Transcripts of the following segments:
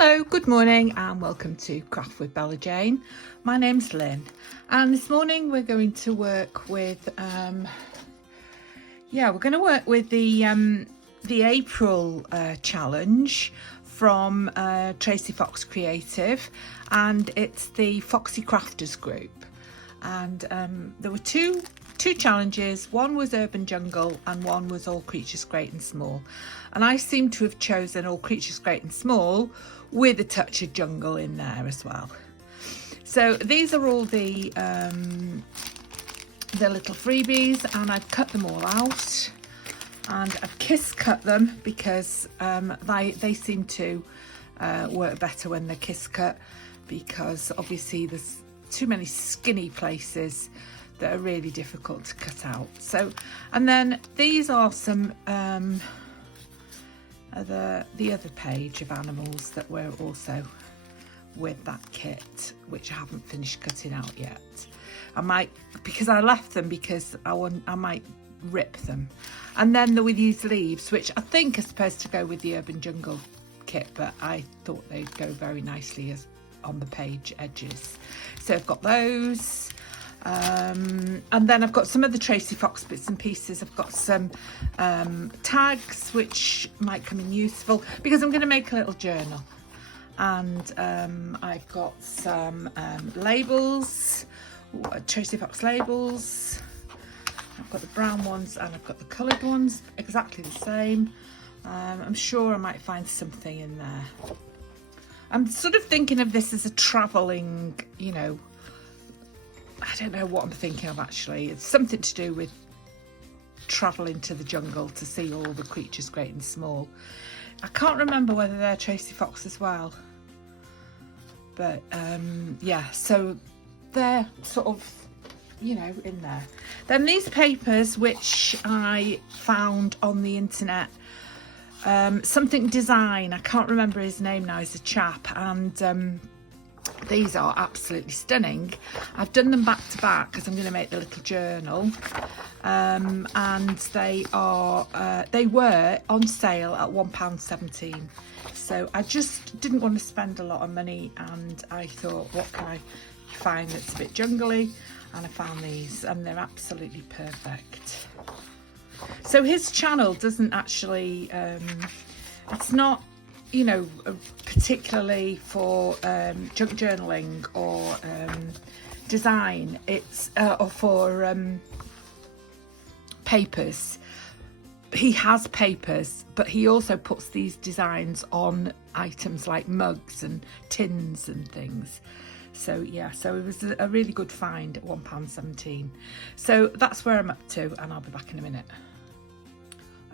Hello, good morning and welcome to Craft with Bella Jane. My name's Lynn and this morning we're going to work with the April challenge from Tracy Fox Creative, and it's the Foxy Crafters group. And there were two challenges. One was Urban Jungle and one was All Creatures Great and Small, and I seem to have chosen All Creatures Great and Small with a touch of jungle in there as well. So these are all the little freebies, and I've cut them all out and I've kiss cut them because they seem to work better when they're kiss cut, because obviously there's too many skinny places that are really difficult to cut out. So, and then these are some the other page of animals that were also with that kit, which I haven't finished cutting out yet. I might, because I left them because I might rip them. And then there were these leaves, which I think are supposed to go with the Urban Jungle kit, but I thought they'd go very nicely as on the page edges. So I've got those. And then I've got some of the Tracy Fox bits and pieces. I've got some tags which might come in useful because I'm going to make a little journal. And I've got some labels, Tracy Fox labels. I've got the brown ones and I've got the coloured ones, exactly the same. I'm sure I might find something in there. I'm sort of thinking of this as a travelling, you know, I don't know what I'm thinking of actually. It's something to do with travelling to the jungle to see all the creatures great and small. I can't remember whether they're Tracy Fox as well. But yeah, so they're sort of, you know, in there. Then these papers which I found on the internet, something design, I can't remember his name now, he's a chap, and these are absolutely stunning. I've done them back to back because I'm going to make the little journal, and they were on sale at £1.17. So I just didn't want to spend a lot of money, and I thought, what can I find that's a bit jungly? And I found these, and they're absolutely perfect. So his channel doesn't actually, it's not, you know, particularly for junk journaling or design. It's or for papers. He has papers, but he also puts these designs on items like mugs and tins and things. So yeah, so it was a really good find at £1.17. So that's where I'm up to, and I'll be back in a minute.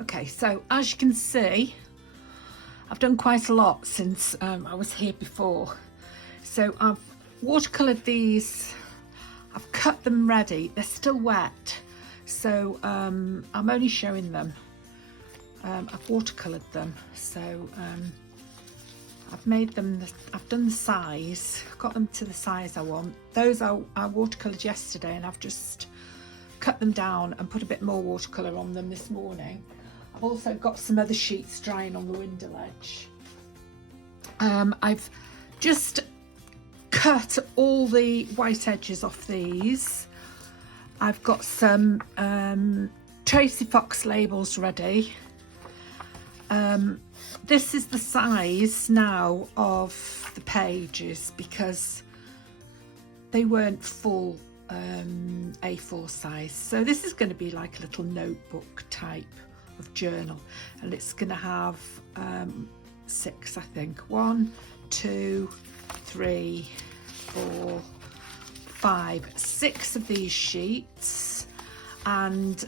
Okay, so as you can see, I've done quite a lot since I was here before. So I've watercoloured these, I've cut them ready, they're still wet, so I'm only showing them. I've watercoloured them, so I've made them, I've done the size, got them to the size I want. Those I watercoloured yesterday, and I've just cut them down and put a bit more watercolour on them this morning. I've also got some other sheets drying on the window ledge. I've just cut all the white edges off these. I've got some Tracy Fox labels ready. This is the size now of the pages because they weren't full A4 size. So this is going to be like a little notebook type of journal, and it's going to have 6, I think. 1, 2, 3, 4, 5, 6 of these sheets, and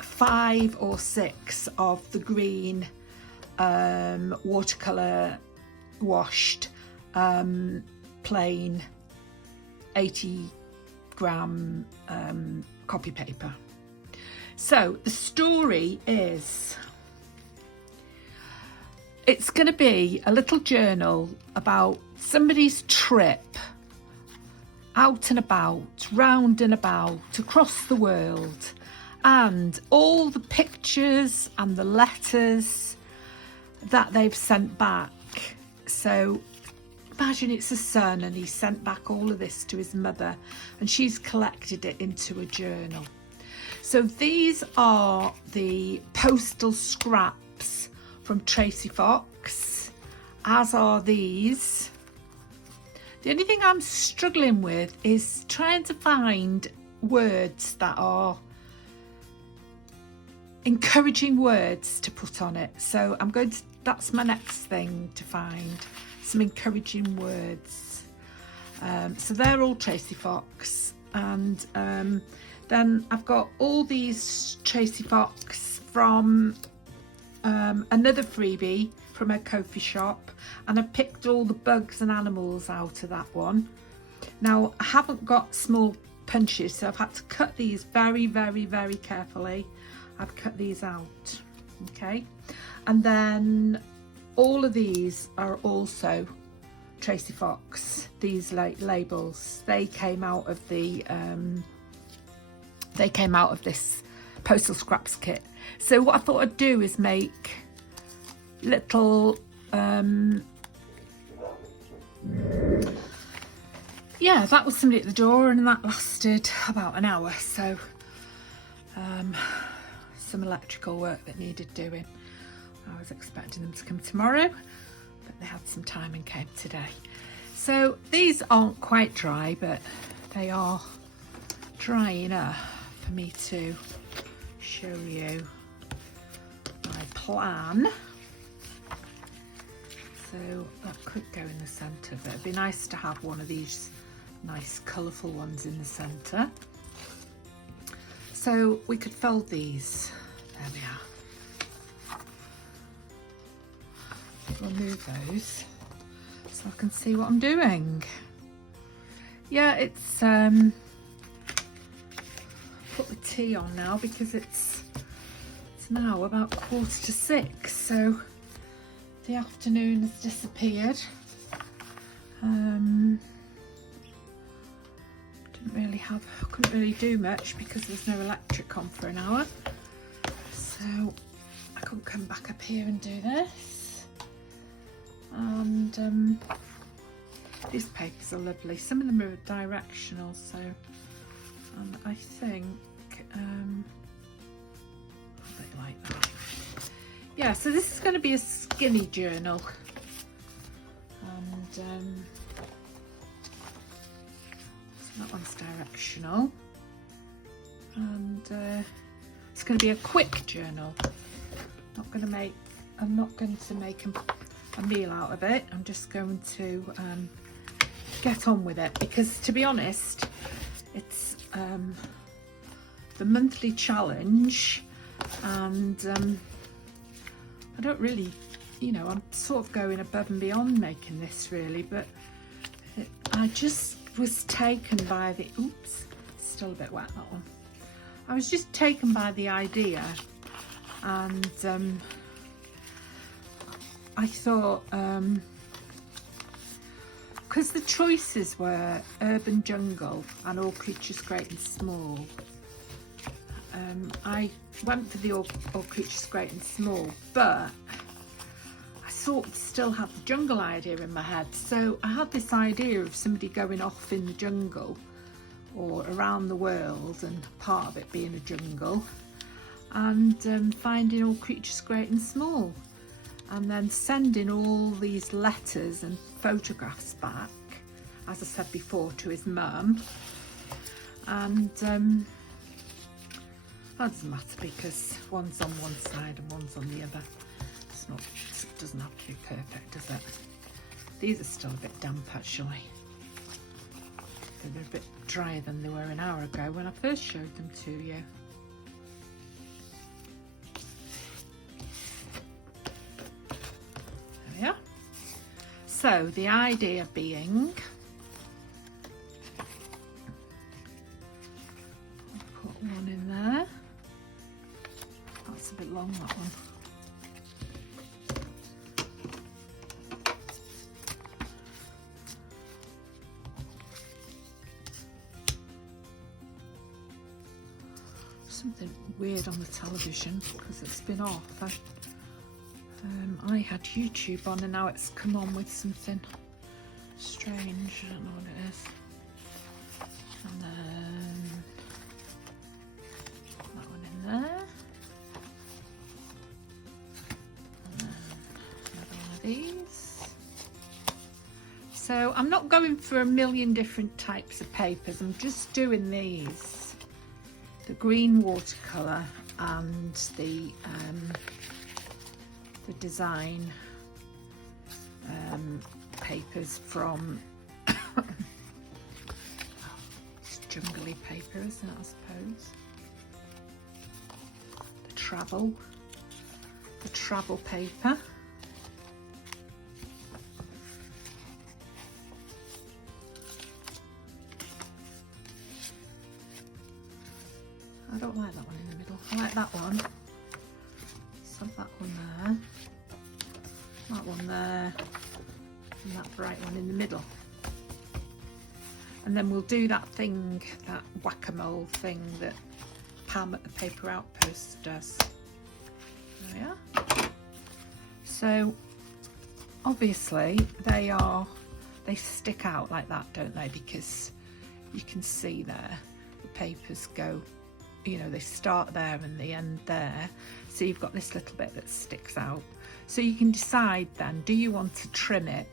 5 or 6 of the green watercolor washed plain 80-gram copy paper. So the story is, it's going to be a little journal about somebody's trip out and about, round and about, across the world, and all the pictures and the letters that they've sent back. So imagine it's a son and he sent back all of this to his mother and she's collected it into a journal. So these are the postal scraps from Tracy Fox, as are these. The only thing I'm struggling with is trying to find words that are encouraging words to put on it. So I'm going to, that's my next thing, to find some encouraging words. So they're all Tracy Fox, and then I've got all these Tracy Fox from another freebie from a Ko-fi shop, and I picked all the bugs and animals out of that one. Now I haven't got small punches, so I've had to cut these very, very, very carefully. I've cut these out, okay? And then all of these are also Tracy Fox, these labels. They came out of the this postal scraps kit. So what I thought I'd do is make little yeah, that was somebody at the door, and that lasted about an hour. So some electrical work that needed doing. I was expecting them to come tomorrow, but they had some time and came today. So these aren't quite dry, but they are dry enough for me to show you my plan. So that could go in the centre, but it'd be nice to have one of these nice colourful ones in the centre. So we could fold these. There we are. We'll move those so I can see what I'm doing. Yeah, it's put the tea on now because it's now about 6:15, so the afternoon has disappeared. Couldn't really do much because there's no electric on for an hour, so I couldn't come back up here and do this. And these papers are lovely. Some of them are directional, so I think a bit like that. Yeah, so this is going to be a skinny journal, and so that one's directional, and it's going to be a quick journal. I'm not going to make a meal out of it. I'm just going to get on with it, because to be honest, it's the monthly challenge, and I don't really, I'm sort of going above and beyond making this really, but I just was taken by the, oops, still a bit wet that one. I was just taken by the idea, and I thought, because the choices were urban jungle and all creatures great and small, I went for the all creatures great and small, but I sort of still had the jungle idea in my head. So I had this idea of somebody going off in the jungle or around the world, and part of it being a jungle, and finding all creatures great and small, and then sending all these letters and photographs back, as I said before, to his mum. And that doesn't matter because one's on one side and one's on the other. It doesn't have to be perfect, does it? These are still a bit damp actually. They're a bit drier than they were an hour ago when I first showed them to you. There we are. So the idea being, I'll put one in there. That's a bit long, that one. Something weird on the television because it's been off. I had YouTube on and now it's come on with something strange, I don't know what it is. And then that one in there. And then another one of these. So I'm not going for a million different types of papers, I'm just doing these. The green watercolour and the design papers from it's jungly paper, isn't it, I suppose. The travel paper. I don't like that one in the middle. I like that one. So that one there. That one there. And that bright one in the middle. And then we'll do that thing, that whack-a-mole thing that Pam at the Paper Outpost does. There we are. So obviously they stick out like that, don't they? Because you can see there the papers go, you know, they start there and they end there. So you've got this little bit that sticks out. So you can decide then, do you want to trim it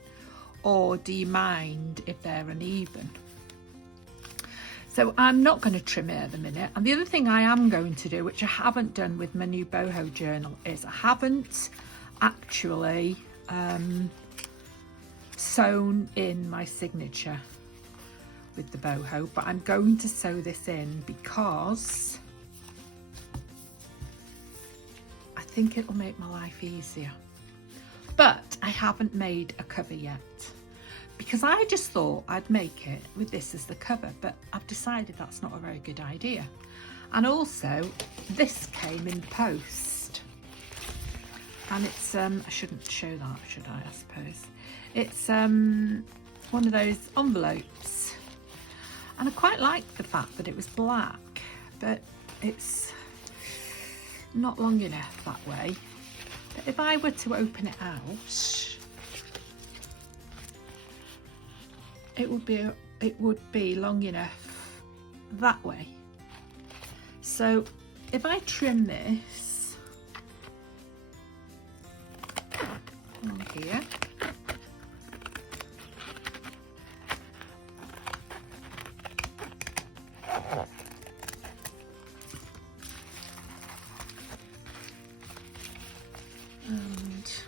or do you mind if they're uneven? So I'm not going to trim it at the minute. And the other thing I am going to do, which I haven't done with my new boho journal, is I haven't actually sewn in my signature with the boho, but I'm going to sew this in because I think it'll make my life easier. But I haven't made a cover yet because I just thought I'd make it with this as the cover, but I've decided that's not a very good idea. And also this came in the post, and it's I shouldn't show that, should I suppose. It's one of those envelopes, and I quite like the fact that it was black, but it's not long enough that way. But if I were to open it out, it would be long enough that way. So if I trim this on here, and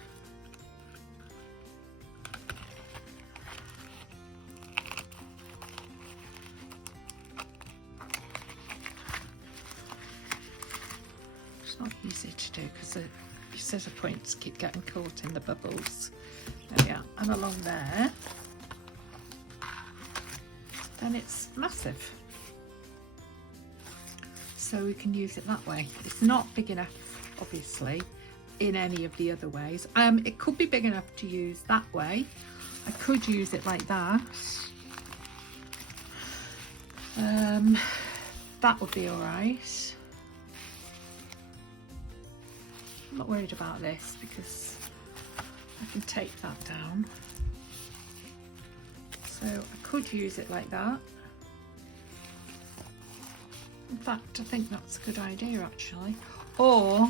it's not easy to do because the scissor points keep getting caught in the bubbles. There we are, and along there, then it's massive. So we can use it that way. It's not big enough, obviously, in any of the other ways. It could be big enough to use that way. I could use it like that. That would be all right. I'm not worried about this because I can take that down. So I could use it like that. In fact, I think that's a good idea actually. Or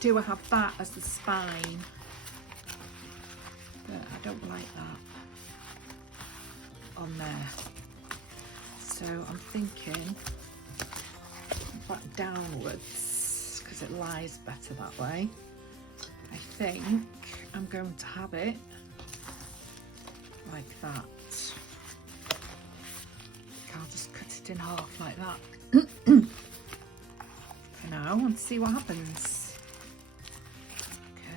do I have that as the spine? But I don't like that on there. So I'm thinking back downwards because it lies better that way. I think I'm going to have it like that. I'll just cut it in half like that for now and see what happens.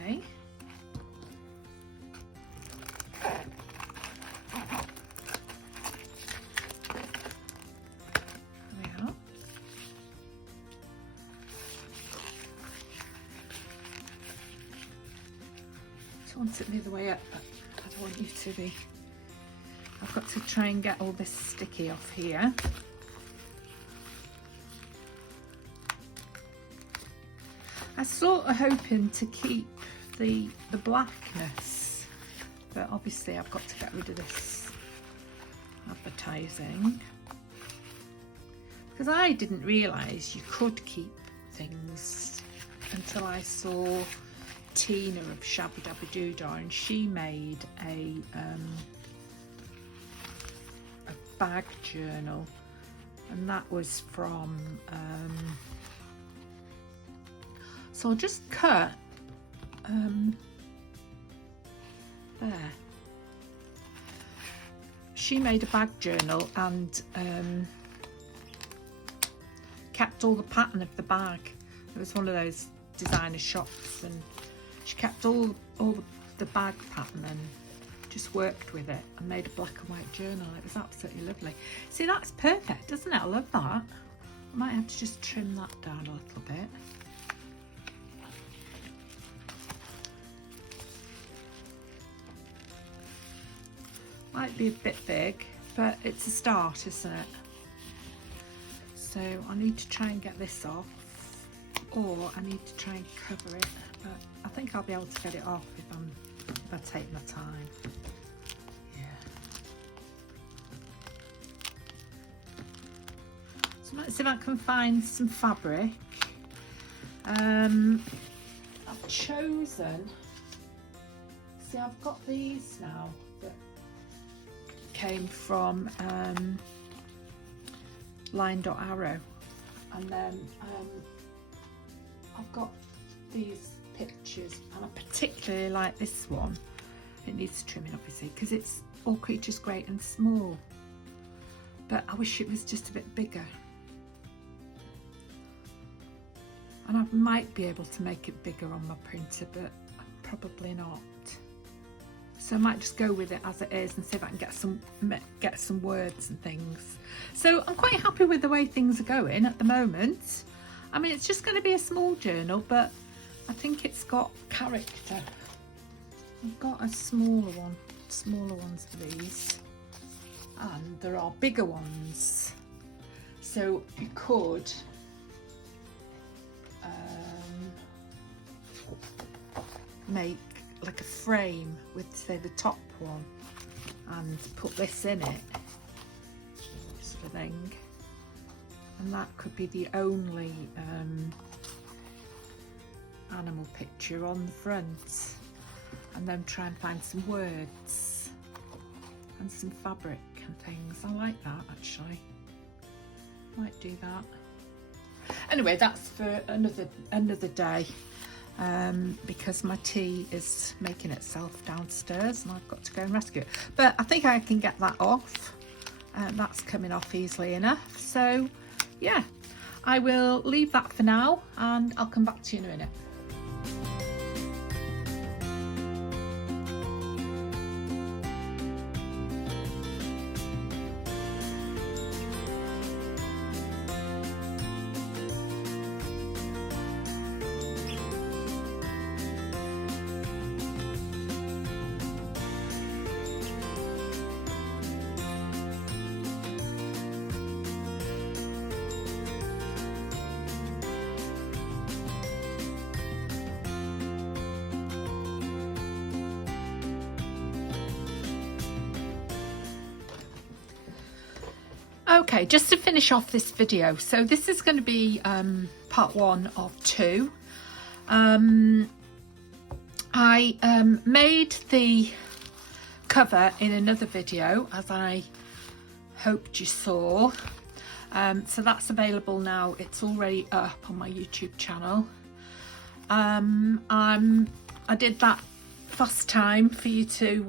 Okay. There we are. I want it the other way up, but I don't want you to be. I've got to try and get all this sticky off here. I was sort of hoping to keep the blackness but obviously I've got to get rid of this advertising, because I didn't realise you could keep things until I saw Tina of Shabby Dabby Doodah, and she made a bag journal, and that was from so I'll just cut there. She made a bag journal and kept all the pattern of the bag. It was one of those designer shops, and she kept all the bag pattern and just worked with it and made a black and white journal. It was absolutely lovely. See, that's perfect, isn't it? I love that. I might have to just trim that down a little bit. Might be a bit big, but it's a start, isn't it? So I need to try and get this off, or I need to try and cover it, but I think I'll be able to get it off if I take my time. Yeah. So let's see if I can find some fabric. I've chosen, see, I've got these now that came from Line.Arrow, and then I've got these pictures, and I particularly like this one. It needs trimming obviously because it's All Creatures Great and Small, but I wish it was just a bit bigger, and I might be able to make it bigger on my printer, but probably not. So I might just go with it as it is and see if I can get some words and things. So I'm quite happy with the way things are going at the moment. I mean, it's just going to be a small journal, but I think it's got character. I've got a smaller ones for these, and there are bigger ones. So you could make like a frame with, say, the top one, and put this in it, sort of thing, and that could be the only animal picture on the front, and then try and find some words and some fabric and things. I like that, actually. Might do that. Anyway, that's for another day. Because my tea is making itself downstairs and I've got to go and rescue it. But I think I can get that off. That's coming off easily enough. So yeah, I will leave that for now and I'll come back to you in a minute. Okay, just to finish off this video, so this is going to be part 1 of 2. I made the cover in another video, as I hoped you saw, so that's available now. It's already up on my YouTube channel. I did that first time for you to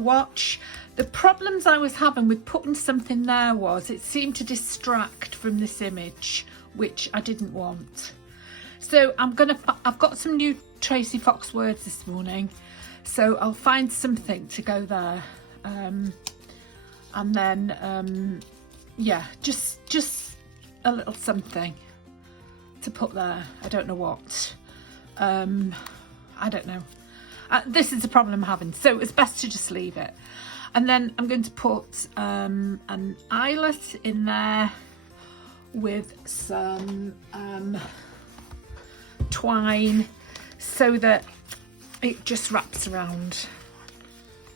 watch. The problems I was having with putting something there was it seemed to distract from this image, which I didn't want. So I've got some new Tracy Fox words this morning, so I'll find something to go there, and then yeah, just a little something to put there. I don't know what. I don't know. This is the problem I'm having, so it's best to just leave it. And then I'm going to put an eyelet in there with some twine, so that it just wraps around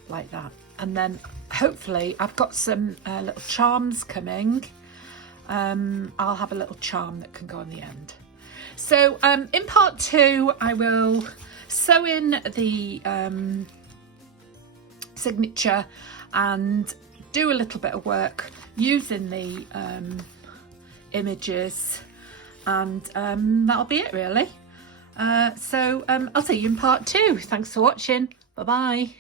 like that. And then hopefully I've got some little charms coming. I'll have a little charm that can go on the end. So in part 2 I will sew in the signature and do a little bit of work using the images, and that'll be it really. So I'll see you in part 2. Thanks for watching. Bye bye.